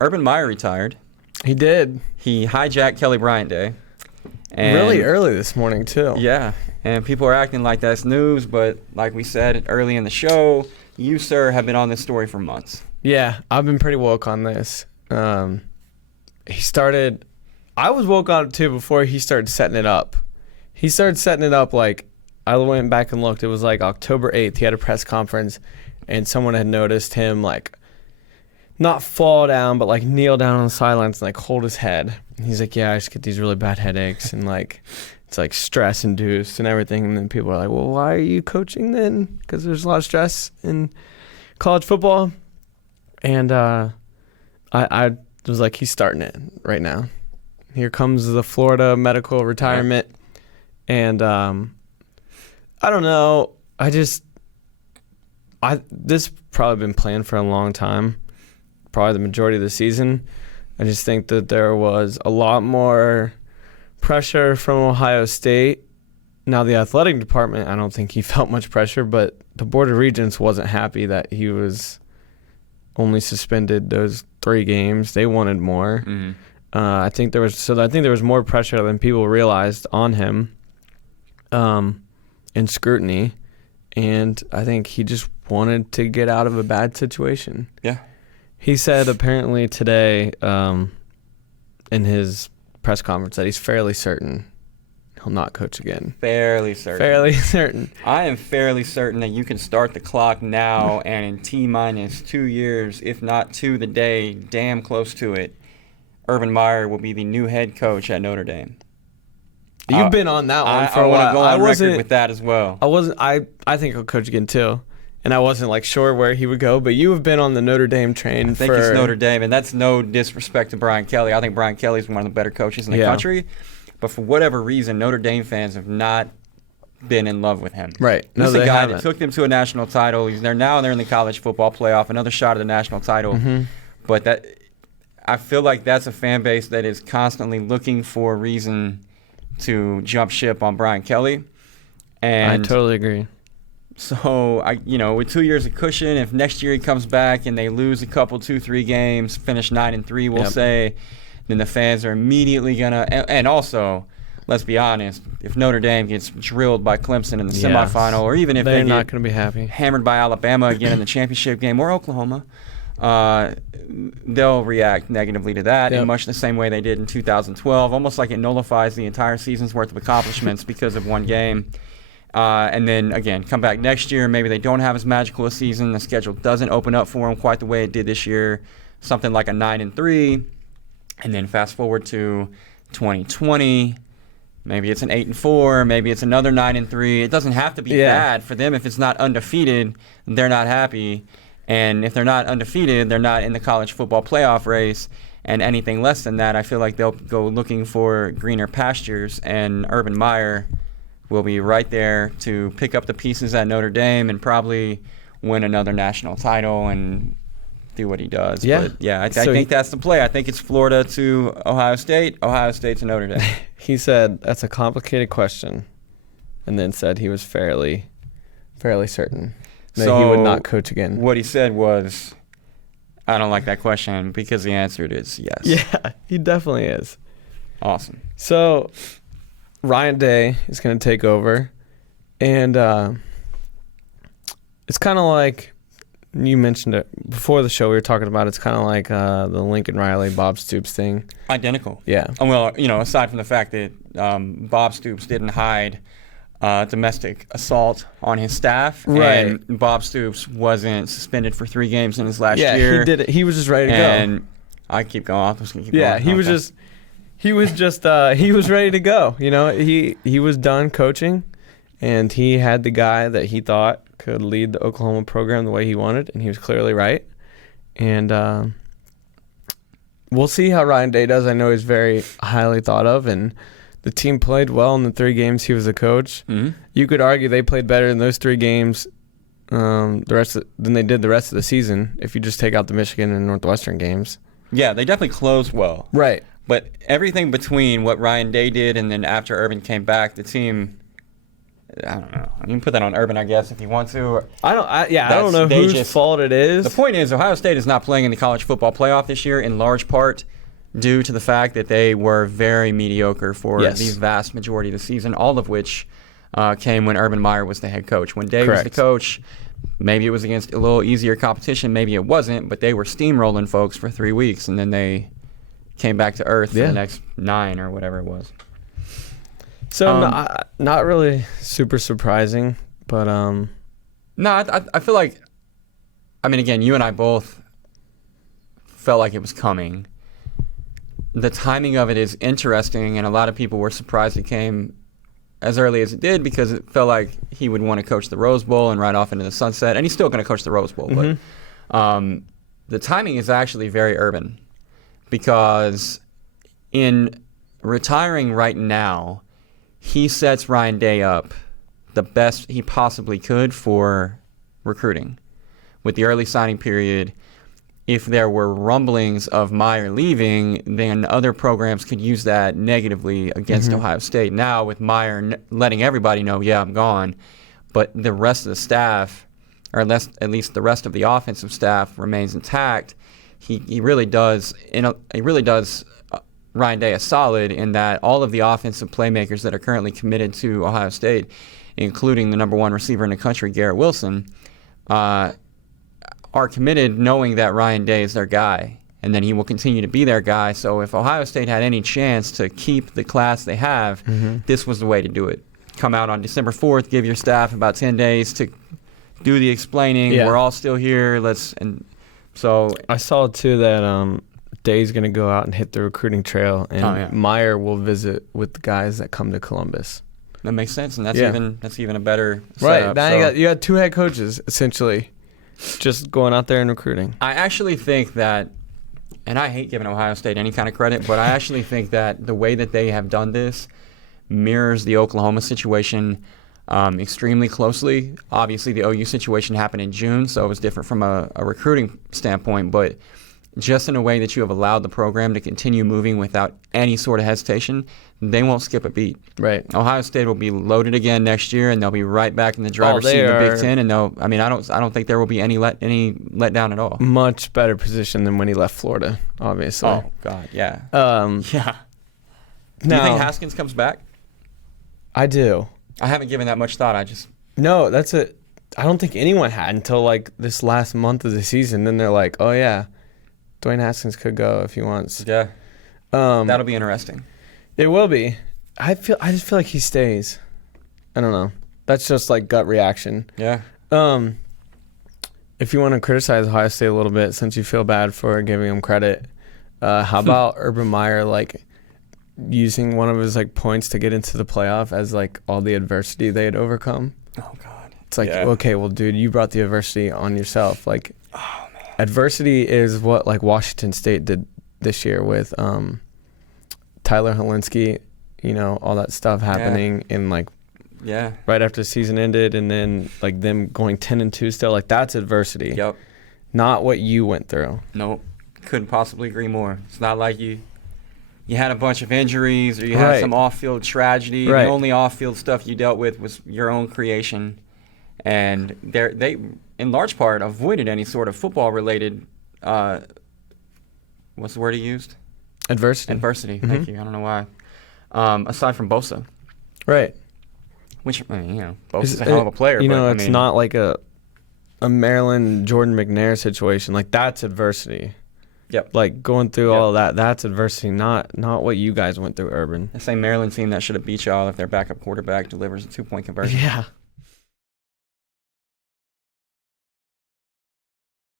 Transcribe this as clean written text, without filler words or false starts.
Urban Meyer retired. He did. He hijacked Kelly Bryant Day. And really early this morning, too. Yeah, and people are acting like that's news, but like we said early in the show, you, sir, have been on this story for months. Yeah, I've been pretty woke on this. I was woke on it, too, before he started setting it up. He started setting it up like, I went back and looked. It was like October 8th. He had a press conference, and someone had noticed him, like, not fall down, but, like, kneel down on the sidelines and, like, hold his head. And he's like, yeah, I just get these really bad headaches, and, like, it's, like, stress-induced and everything. And then people are like, well, why are you coaching then? Because there's a lot of stress in college football. And I was like, he's starting it right now. Here comes the Florida medical retirement. And I don't know. This probably been planned for a long time, probably the majority of the season. I just think that there was a lot more pressure from Ohio State. Now, the athletic department, I don't think he felt much pressure, but the Board of Regents wasn't happy that he was only suspended those 3 games. They wanted more. Mm-hmm. I think there was more pressure than people realized on him, and scrutiny, and I think he just wanted to get out of a bad situation. Yeah. He said apparently today in his press conference that he's fairly certain he'll not coach again. Fairly certain. Fairly certain. I am fairly certain that you can start the clock now, and in T-minus 2 years, if not to the day, damn close to it, Urban Meyer will be the new head coach at Notre Dame. You've been on that one for a while. I want to go on record with that as well. I think he'll coach again too. And I wasn't like sure where he would go, but you have been on the Notre Dame train. I think it's Notre Dame, and that's no disrespect to Brian Kelly. I think Brian Kelly is one of the better coaches in the country. But for whatever reason, Notre Dame fans have not been in love with him. Right. This is a guy that took them to a national title. They're in the college football playoff, another shot at the national title. Mm-hmm. But I feel like that's a fan base that is constantly looking for a reason to jump ship on Brian Kelly. And I totally agree. So, with 2 years of cushion, if next year he comes back and they lose a couple, 2-3 games, finish 9-3, we'll say, then the fans are immediately going to – and also, let's be honest, if Notre Dame gets drilled by Clemson in the semifinal, or even if they're they not going to be happy, hammered by Alabama again in the championship game, or Oklahoma, they'll react negatively to that in much the same way they did in 2012, almost like it nullifies the entire season's worth of accomplishments because of one game. And then, again, come back next year. Maybe they don't have as magical a season. The schedule doesn't open up for them quite the way it did this year. Something like a 9-3. And then fast forward to 2020. Maybe it's an 8-4. Maybe it's another 9-3. It doesn't have to be bad for them. If it's not undefeated, they're not happy. And if they're not undefeated, they're not in the college football playoff race. And anything less than that, I feel like they'll go looking for greener pastures. And Urban Meyer will be right there to pick up the pieces at Notre Dame and probably win another national title and do what he does. Yeah. But I think that's the play. I think it's Florida to Ohio State to Notre Dame. He said that's a complicated question, and then said he was fairly certain that he would not coach again. What he said was, I don't like that question, because the answer is yes. Yeah, he definitely is. Awesome. So Ryan Day is going to take over, and it's kind of like you mentioned it before the show. We were talking about it's kind of like the Lincoln Riley, Bob Stoops thing. Identical. Yeah. Well, aside from the fact that Bob Stoops didn't hide domestic assault on his staff, right, and Bob Stoops wasn't suspended for 3 games in his last year. Yeah, he did it. He was just ready to go. And I keep going. I'm just gonna keep going. Yeah, he was ready to go. He was done coaching, and he had the guy that he thought could lead the Oklahoma program the way he wanted, and he was clearly right. And we'll see how Ryan Day does. I know he's very highly thought of, and the team played well in the 3 games he was a coach. Mm-hmm. You could argue they played better in those 3 games than they did the rest of the season if you just take out the Michigan and Northwestern games. Yeah, they definitely closed well. Right. But everything between what Ryan Day did and then after Urban came back, the team I don't know. You can put that on Urban, I guess, if you want to. I don't know They whose just- fault it is. The point is, Ohio State is not playing in the college football playoff this year, in large part due to the fact that they were very mediocre for the vast majority of the season, all of which came when Urban Meyer was the head coach. When Dave was the coach, maybe it was against a little easier competition, maybe it wasn't, but they were steamrolling folks for 3 weeks, and then they came back to earth for the next 9 or whatever it was. So not really super surprising, but No, I feel like, I mean, again, you and I both felt like it was coming. The timing of it is interesting, and a lot of people were surprised it came as early as it did because it felt like he would want to coach the Rose Bowl and ride off into the sunset, and he's still going to coach the Rose Bowl. But the timing is actually very Urban, because in retiring right now, he sets Ryan Day up the best he possibly could for recruiting. With the early signing period, if there were rumblings of Meyer leaving, then other programs could use that negatively against Ohio State. Now, with Meyer letting everybody know, yeah, I'm gone, but the rest of the staff, or at least the rest of the offensive staff, remains intact, he really does Ryan Day a solid in that all of the offensive playmakers that are currently committed to Ohio State, including the number 1 receiver in the country, Garrett Wilson, are committed knowing that Ryan Day is their guy, and then he will continue to be their guy. So if Ohio State had any chance to keep the class they have, this was the way to do it. Come out on December 4th, give your staff about 10 days to do the explaining. We're all still here. So I saw too that Day's going to go out and hit the recruiting trail, and Meyer will visit with the guys that come to Columbus. That makes sense, and that's even a better setup. Right, now you got 2 head coaches, essentially, just going out there and recruiting. I actually think that, and I hate giving Ohio State any kind of credit, but I actually think that the way that they have done this mirrors the Oklahoma situation extremely closely. Obviously, the OU situation happened in June, so it was different from a recruiting standpoint, but just in a way that you have allowed the program to continue moving without any sort of hesitation, they won't skip a beat. Right. Ohio State will be loaded again next year, and they'll be right back in the driver's seat in the Big Ten. And I don't think there will be any letdown at all. Much better position than when he left Florida, obviously. Oh God, yeah. Yeah. Do you think Haskins comes back? I do. I haven't given that much thought. No, that's it. I don't think anyone had until like this last month of the season. Then they're like, oh yeah, Dwayne Haskins could go if he wants. Yeah. That'll be interesting. It will be. I just feel like he stays. I don't know. That's just like gut reaction. Yeah. If you want to criticize Ohio State a little bit, since you feel bad for giving him credit, how about Urban Meyer like using one of his like points to get into the playoff as like all the adversity they had overcome? Oh God. It's like, okay, well, dude, you brought the adversity on yourself. Like, adversity is what like Washington State did this year with Tyler Helinski, all that stuff happening in like right after the season ended, and then like them going 10-2 still. Like, that's adversity. Yep. Not what you went through. Nope. Couldn't possibly agree more. It's not like you had a bunch of injuries or you had some off-field tragedy. The only off-field stuff you dealt with was your own creation. And they, in large part, avoided any sort of football-related, what's the word he used? Adversity. Thank you. I don't know why. Aside from Bosa. Right. Which, Bosa's a hell of a player. It's not like a Maryland Jordan McNair situation. Like, that's adversity. Yep. Like, going through all of that, that's adversity, not what you guys went through, Urban. The same Maryland team that should have beat y'all if their backup quarterback delivers a 2-point conversion. Yeah.